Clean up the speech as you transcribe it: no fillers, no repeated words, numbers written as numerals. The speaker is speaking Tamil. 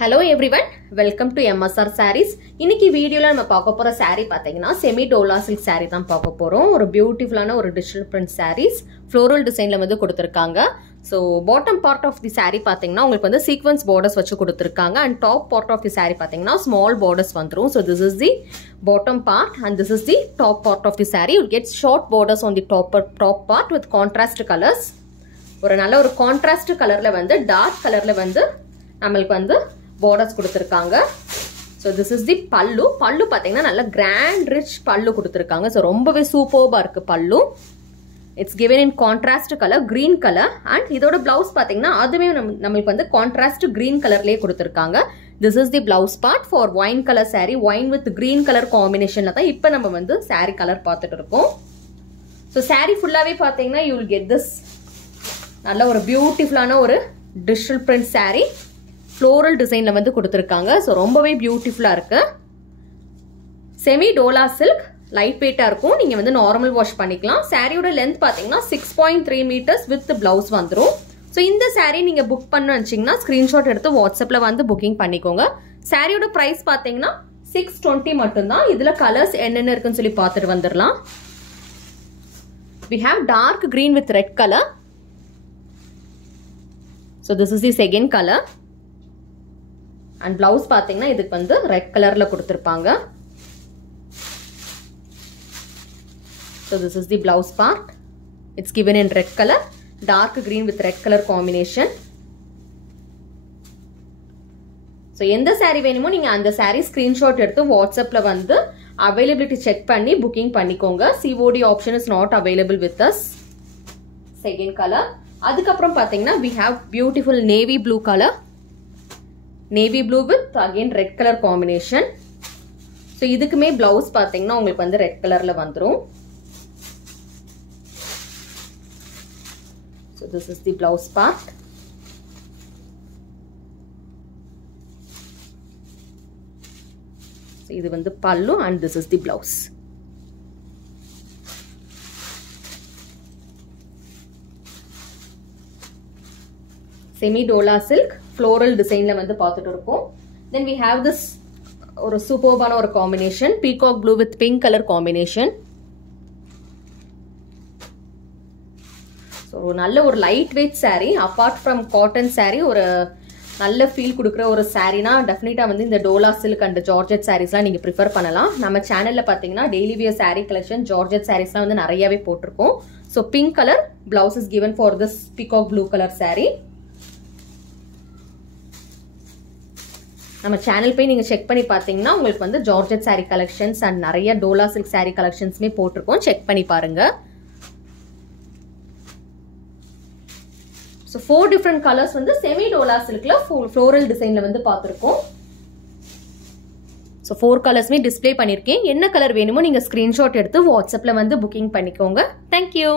Hello everyone, welcome to MSR Sarees. இன்னைக்கு வீடியோல நம்ம பார்க்க போற saree பாத்தீங்கன்னா semi dola silk saree தான் பார்க்க போறோம். ஒரு பியூட்டிஃபுல்லான ஒரு digital print sarees floral designல வந்து கொடுத்திருக்காங்க. So bottom part of the saree பாத்தீங்கன்னா உங்களுக்கு வந்து sequence borders வச்சு கொடுத்திருக்காங்க and top part of the saree பாத்தீங்கன்னா small borders வந்துரும். So this is the bottom part and this is the top part of the saree. You get short borders on the top part with contrast colors. ஒரு நல்ல ஒரு contrast கலர்ல வந்து dark கலர்ல வந்து நமக்கு வந்து borders கொடுத்திருக்காங்க. So this is the pallu. Pallu பாத்தீங்கன்னா நல்ல grand rich pallu கொடுத்திருக்காங்க. So ரொம்பவே சூப்பர்பா இருக்கு pallu. It's given in contrast color green color and இதோட blouse பாத்தீங்கன்னா அதுவே நமக்கு வந்து contrast green கலர்லயே கொடுத்திருக்காங்க. This is the blouse part for wine color saree. Wine with green color combinationல தான் இப்போ நம்ம வந்து saree color பார்த்துட்டு இருக்கோம். So saree ஃபுல்லாவே பாத்தீங்கன்னா you will get this நல்ல ஒரு பியூட்டிஃபுல்லான ஒரு digital print saree. Floral designல வந்து கொடுத்திருக்காங்க. So ரொம்பவே பியூட்டிஃபுல்லா இருக்கு. Semi dola silk light weight இருக்கும். நீங்க வந்து நார்மல் வாஷ் பண்ணிக்கலாம். சாரியோட லெந்த் பாத்தீங்கன்னா 6.3 meters with blouse வந்துரும். So இந்த saree நீங்க புக் பண்ணனும்னு நினைச்சீங்கன்னா ஸ்கிரீன்ஷாட் எடுத்து வாட்ஸ்அப்ல வந்து புக்கிங் பண்ணிக்கோங்க. சாரியோட பிரைஸ் பாத்தீங்கன்னா 620 மட்டும் தான். இதுல கலர்ஸ் என்னென்ன இருக்குன்னு சொல்லி பார்த்துட்டு வந்துறலாம். We have dark green with red color. So this is the second color. And blouse பாத்தீங்கன்னா இதுக்கு வந்து ரெட் கலர்ல கொடுத்திருப்பாங்க. So this is the blouse part. It's given in red color, dark green with red color combination. So எந்த saree வேணுமோ நீங்க அந்த saree screenshot எடுத்து வாட்ஸ்அப்ல வந்து availability check பண்ணி booking பண்ணிக்கோங்க. COD option is not available with us. Second color. அதுக்கு அப்புறம் பாத்தீங்கன்னா we have beautiful navy blue color. Navy blue with again red color combination. So இதுக்குமே blouse பாத்தீங்கன்னா உங்களுக்கு வந்து red colorல வந்துரும். So this is the blouse part. So இது வந்து pallu and this is the blouse. Semi dola silk floral designல வந்து பார்த்துட்டு இருக்கோம். Then we have this ஒரு சூப்பர்பான ஒரு combination peacock blue with pink color combination. So நல்ல ஒரு light weight saree apart from cotton saree ஒரு நல்ல ஃபீல் கொடுக்குற ஒரு சாரீனா டெஃபினட்டா வந்து இந்த டோலா சில்க் அண்ட் ஜார்ஜெட் சாரீஸ்லாம் நீங்க ப்ரிஃபர் பண்ணலாம். நம்ம சேனல்ல பாத்தீங்கன்னா daily wear saree collection georgette சாரீஸ்லாம் வந்து நிறையவே போட்டிருக்கோம். So pink color blouse is given for this peacock blue color saree. நம்ம சேனல் போய் நீங்க செக் பண்ணி பாத்தீங்கன்னா உங்களுக்கு வந்து ஜார்ஜெட் saree கலெக்ஷன்ஸ் அண்ட் நிறைய டோலா சில்க் saree கலெக்ஷன்ஸ்மே போட்டிருக்கோம். செக் பண்ணி பாருங்க. So 4 different colors வந்து semi dola silkல floral designல வந்து பார்த்திருக்கோம். So 4 கலர்ஸ்மே டிஸ்ப்ளே பண்ணிருக்கேன். என்ன கலர் வேணுமோ நீங்க ஸ்கிரீன்ஷாட் எடுத்து வாட்ஸ்அப்ல வந்து புக்கிங் பண்ணிக்கோங்க. Thank you.